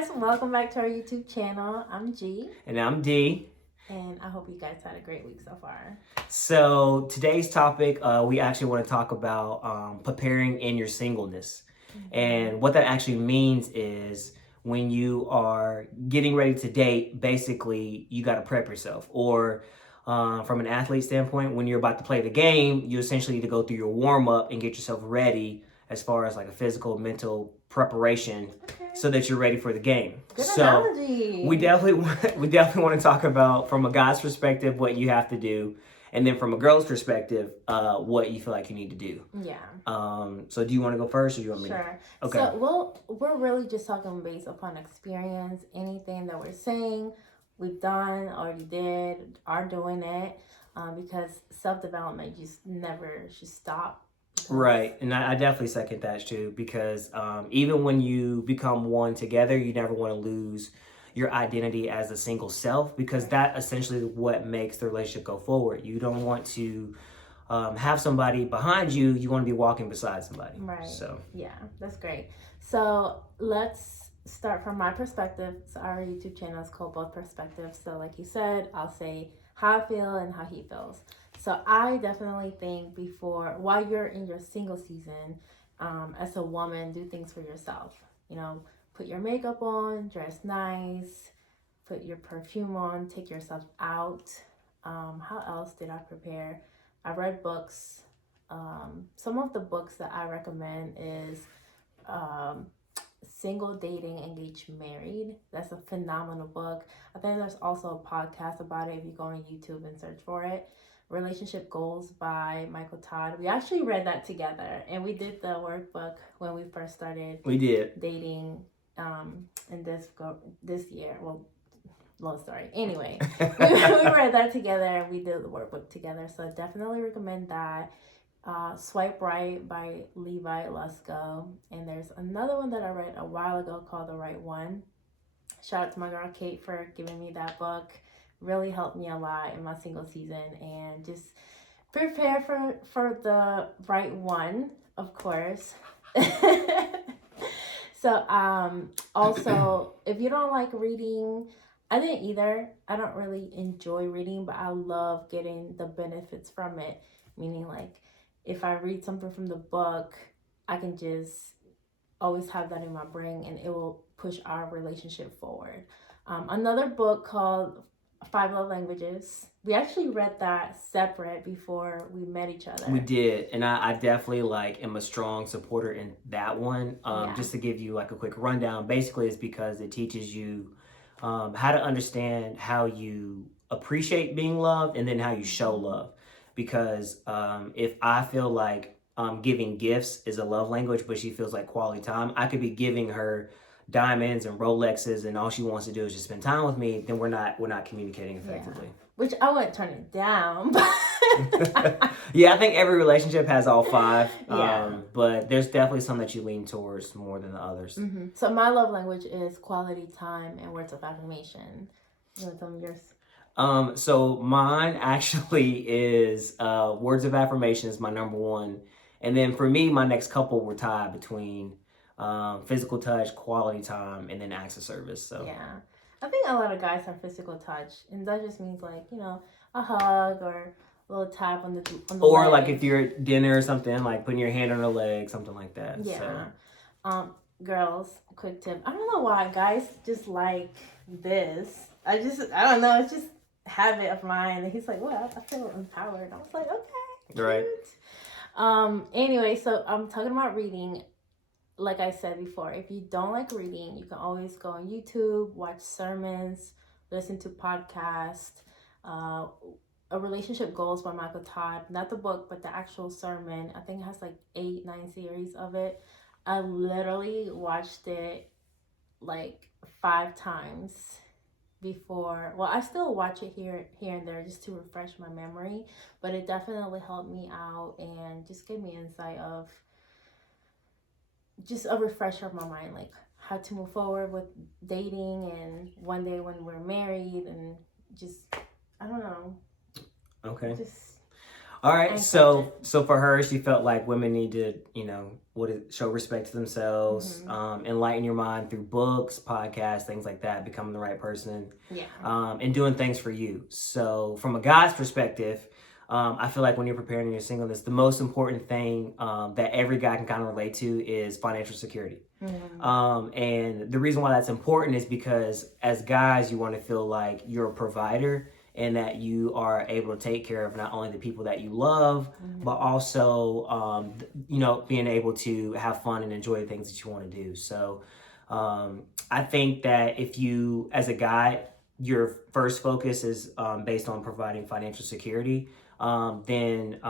guys, welcome back to our YouTube channel. I'm G. And I'm D. And I hope you guys had a great week so far. So today's topic, we actually want to talk about preparing in your singleness. And what that actually means is when you are getting ready to date, basically you got to prep yourself. Or from an athlete standpoint, when you're about to play the game, you essentially need to go through your warm up and get yourself ready as far as like a physical, mental preparation, so that you're ready for the game. Good analogy. We definitely want to talk about, from a guy's perspective, what you have to do, and then from a girl's perspective, what you feel like you need to do. Yeah. So do you want to go first, or do you want me? Sure. To? Okay. So we're really just talking based upon experience. Anything that we're saying, we've done, already did, are doing it, because self-development just never should stop. Right, and I definitely second that too, because even when you become one together, you never want to lose your identity as a single self, because that essentially is what makes the relationship go forward. You don't want to have somebody behind you. You want to be walking beside somebody. Right. So yeah, that's great. So let's start from my perspective. So our YouTube channel is called Both Perspectives. So like you said, I'll say how I feel and how he feels. So I definitely think while you're in your single season, as a woman, do things for yourself. You know, put your makeup on, dress nice, put your perfume on, take yourself out. How else did I prepare? I read books. Some of the books that I recommend is Single, Dating, Engaged, Married. That's a phenomenal book. I think there's also a podcast about it if you go on YouTube and search for it. Relationship Goals by Michael Todd. We actually read that together, and we did the workbook when we first started. We did dating in this year. Well, long story. Anyway, we read that together, and we did the workbook together. So I definitely recommend that. Swipe Right by Levi, Lusko. And there's another one that I read a while ago called The Right One. Shout out to my girl Kate for giving me that book. Really helped me a lot in my single season, and just prepare for the right one, of course. So also, if you don't like reading, I didn't either. I don't really enjoy reading, but I love getting the benefits from it. Meaning, like, if I read something from the book, I can just always have that in my brain, and it will push our relationship forward. Another book called 5 Love Languages. We actually read that separate before we met each other. We did, and I definitely am a strong supporter in that one. Just to give you like a quick rundown, basically it's because it teaches you how to understand how you appreciate being loved, and then how you show love. Because if I feel like giving gifts is a love language, but she feels like quality time, I could be giving her diamonds and Rolexes, and all she wants to do is just spend time with me, then we're not communicating effectively. Yeah. Which I wouldn't turn it down. Yeah, I think every relationship has all 5. Yeah. But there's definitely some that you lean towards more than the others. Mm-hmm. So my love language is quality time and words of affirmation. You want to tell me yours? So mine actually is words of affirmation is my number one. And then for me, my next couple were tied between physical touch, quality time, and then acts of service. So yeah, I think a lot of guys have physical touch, and that just means a hug or a little tap on the or leg. like if you're at dinner or something, like putting your hand on her leg, something like that. Yeah. So. Girls, quick tip. I don't know why guys just like this. I don't know. It's just habit of mine. And he's like, "What? I feel empowered." I was like, "Okay, cute." Right. Anyway, so I'm talking about reading. Like I said before, if you don't like reading, you can always go on YouTube, watch sermons, listen to podcasts. A Relationship Goals by Michael Todd. Not the book, but the actual sermon. I think it has 8-9 series of it. I literally watched it 5 times before. Well, I still watch it here and there just to refresh my memory. But it definitely helped me out and just gave me insight of just a refresher of my mind, how to move forward with dating, and one day when we're married, and just I don't know. Okay. All right. So for her, she felt like women need to, show respect to themselves, enlighten your mind through books, podcasts, things like that, becoming the right person, and doing things for you. So from a guy's perspective, I feel like when you're preparing your singleness, the most important thing that every guy can kind of relate to is financial security. And the reason why that's important is because as guys, you want to feel like you're a provider and that you are able to take care of not only the people that you love, but also, being able to have fun and enjoy the things that you want to do. So I think that if you, as a guy, your first focus is based on providing financial security, then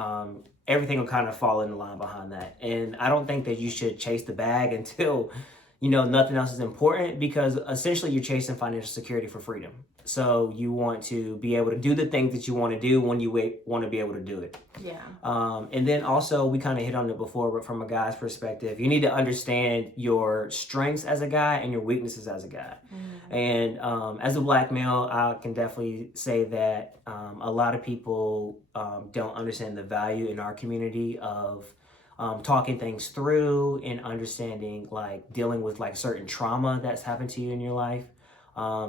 everything will kind of fall in line behind that. And I don't think that you should chase the bag until, nothing else is important, because essentially you're chasing financial security for freedom. So you want to be able to do the things that you want to do when you want to be able to do it. Yeah. And then also, we kind of hit on it before, but from a guy's perspective, you need to understand your strengths as a guy and your weaknesses as a guy. And as a Black male, I can definitely say that a lot of people don't understand the value in our community of talking things through and understanding, like, dealing with like certain trauma that's happened to you in your life.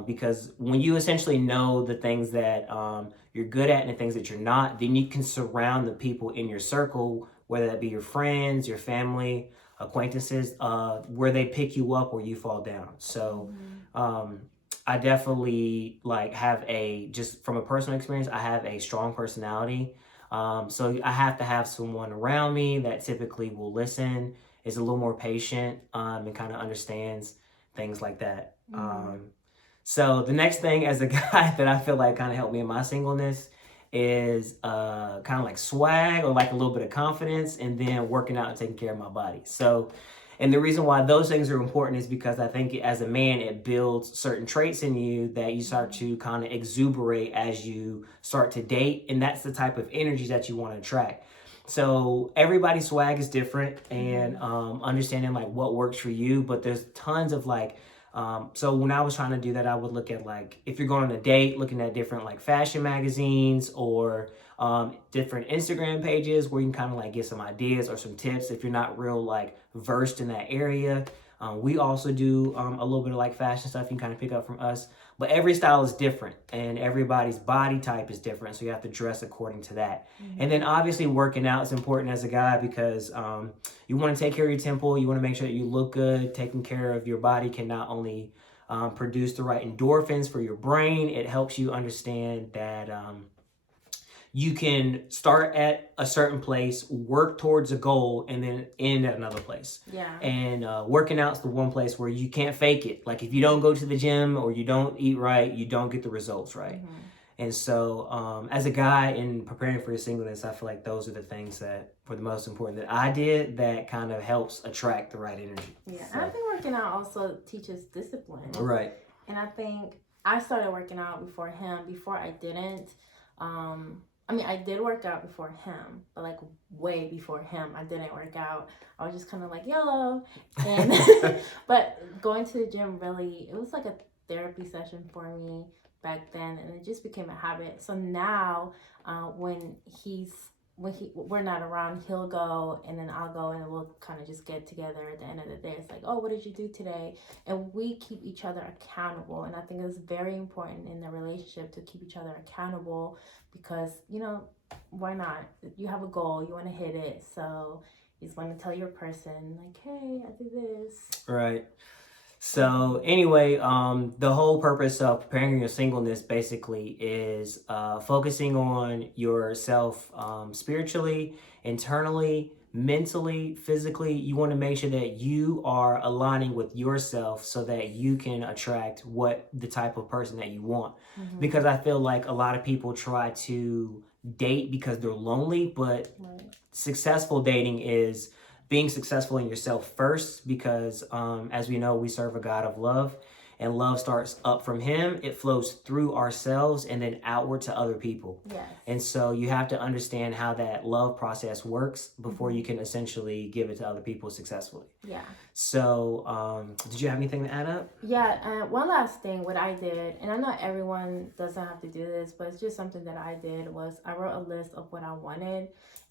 Because when you essentially know the things that you're good at and the things that you're not, then you can surround the people in your circle, whether that be your friends, your family, acquaintances, where they pick you up or you fall down. So I definitely just from a personal experience, I have a strong personality. So I have to have someone around me that typically will listen, is a little more patient, and kind of understands things like that. So the next thing as a guy that I feel like kind of helped me in my singleness is kind of like swag, or like a little bit of confidence, and then working out and taking care of my body. So, and the reason why those things are important is because I think as a man, it builds certain traits in you that you start to kind of exuberate as you start to date. And that's the type of energy that you want to attract. So everybody's swag is different, and understanding like what works for you, but there's tons of like, so when I was trying to do that, I would look at, like, if you're going on a date, looking at different like fashion magazines or different Instagram pages where you can kind of like get some ideas or some tips if you're not real like versed in that area. We also do a little bit of like fashion stuff you can kind of pick up from us, but every style is different and everybody's body type is different. So you have to dress according to that. And then obviously working out is important as a guy because you want to take care of your temple. You want to make sure that you look good. Taking care of your body can not only produce the right endorphins for your brain, it helps you understand that you can start at a certain place, work towards a goal, and then end at another place. Yeah. And working out's the one place where you can't fake it. Like if you don't go to the gym or you don't eat right, you don't get the results right. And so as a guy in preparing for your singleness, I feel like those are the things that were the most important that I did that kind of helps attract the right energy. Yeah, so. And I think working out also teaches discipline. Right. And I think I started working out before him. Before I didn't. I did work out before him, but like way before him, I didn't work out. I was just kind of like YOLO. And but going to the gym really, it was like a therapy session for me back then, and it just became a habit. So now, when we're not around, he'll go and then I'll go, and we'll kind of just get together at the end of the day. It's like, oh, what did you do today? And we keep each other accountable. And I think it's very important in the relationship to keep each other accountable because, why not? You have a goal, you want to hit it. So you just want to tell your person like, hey, I did this. Right. So anyway, the whole purpose of preparing your singleness basically is focusing on yourself spiritually, internally, mentally, physically. You want to make sure that you are aligning with yourself so that you can attract the type of person that you want. Because I feel like a lot of people try to date because they're lonely, but successful dating is being successful in yourself first, because as we know, we serve a God of love. and love starts up from him, it flows through ourselves and then outward to other people. Yes. And so you have to understand how that love process works before you can essentially give it to other people successfully. Yeah. So did you have anything to add up? Yeah, one last thing, what I did, and I know everyone doesn't have to do this, but it's just something that I did, was I wrote a list of what I wanted.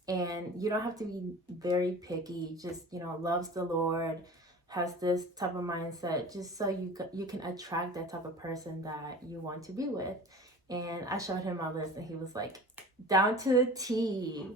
And you don't have to be very picky, just, loves the Lord, has this type of mindset, just so you can attract that type of person that you want to be with. And I showed him my list, and he was like, down to the T.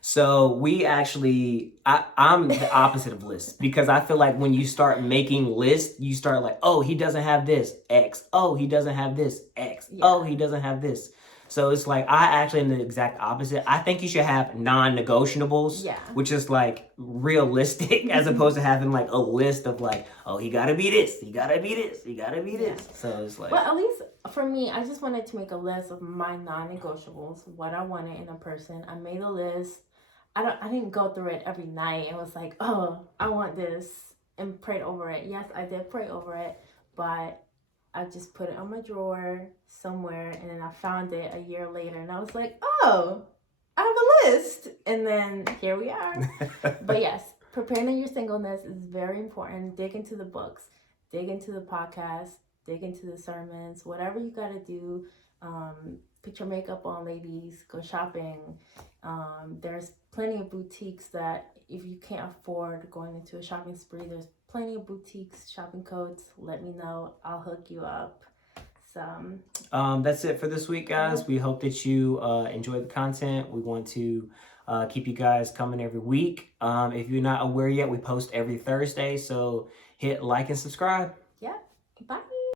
So we actually, I'm the opposite of lists, because I feel like when you start making lists, you start like, oh, he doesn't have this, X. Oh, he doesn't have this, X. Yeah. Oh, he doesn't have this. So it's like, I actually am the exact opposite. I think you should have non-negotiables, which is like realistic, as opposed to having like a list of like, oh, he gotta be this, he gotta be this, he gotta be this. So it's like, well, at least for me, I just wanted to make a list of my non-negotiables, what I wanted in a person. I made a list. I didn't go through it every night and was like, oh, I want this, and prayed over it. Yes, I did pray over it, but I just put it on my drawer somewhere, and then I found it a year later, and I was like, oh, I have a list. And then here we are. But yes, preparing your singleness is very important. Dig into the books, dig into the podcast, dig into the sermons, whatever you got to do. Put your makeup on, ladies. Go shopping. There's plenty of boutiques that, if you can't afford going into a shopping spree, there's plenty of boutiques, shopping codes. Let me know. I'll hook you up. So that's it for this week, guys. We hope that you enjoy the content. We want to keep you guys coming every week. If you're not aware yet, we post every Thursday. So hit like and subscribe. Yeah. Bye.